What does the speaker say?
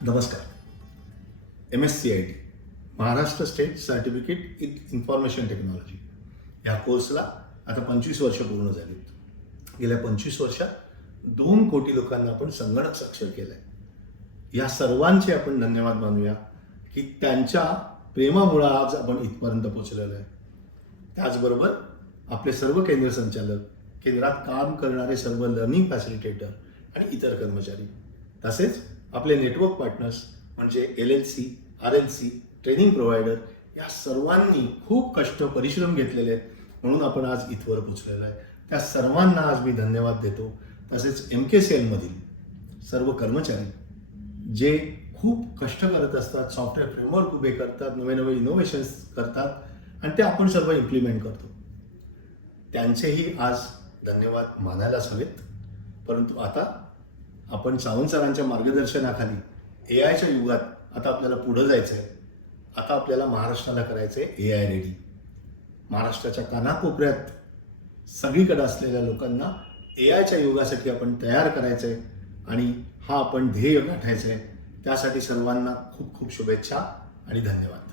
नमस्कार. MSCIT Maharashtra state certificate in information technology या कोर्सला आता 25 वर्ष पूर्ण झालीत. गेल्या 25 वर्षात 2 कोटी लोकांना आपण संगणक साक्षर केलंय. या सर्वांचे आपण धन्यवाद मानूया की त्यांच्या प्रेमामुळे आज आपण इथपर्यंत पोहोचलेलो आहे. त्याचबरोबर आपले सर्व केंद्र संचालक, केंद्रात काम करणारे सर्व लर्निंग फॅसिलिटेटर आणि इतर कर्मचारी, तसेच आपले नेटवर्क पार्टनर्स म्हणजे LLC, RLC, ट्रेनिंग प्रोव्हायडर या सर्वांनी खूप कष्ट परिश्रम घेतलेले आहेत, म्हणून आपण आज इथवर पोहोचलेलो आहे. त्या सर्वांना आज मी धन्यवाद देतो. तसेच MKCL मधील सर्व कर्मचारी जे खूप कष्ट करत असतात, सॉफ्टवेअर फ्रेमवर्क उभे करतात, नवे नवे इनोव्हेशन्स करतात आणि ते आपण सर्व इम्प्लिमेंट करतो, त्यांचेही आज धन्यवाद मानायलाच हवेत. परंतु आता आपण सावंत सरांच्या मार्गदर्शनाखाली AIच्या युगात आता आपल्याला पुढं जायचं आहे. आता आपल्याला महाराष्ट्राला करायचं आहे AI रेडी. महाराष्ट्राच्या कानाकोपऱ्यात सगळीकडे असलेल्या लोकांना AIच्या युगासाठी आपण तयार करायचं आहे आणि हा आपण ध्येय गाठायचं आहे. त्यासाठी सर्वांना खूप खूप शुभेच्छा आणि धन्यवाद.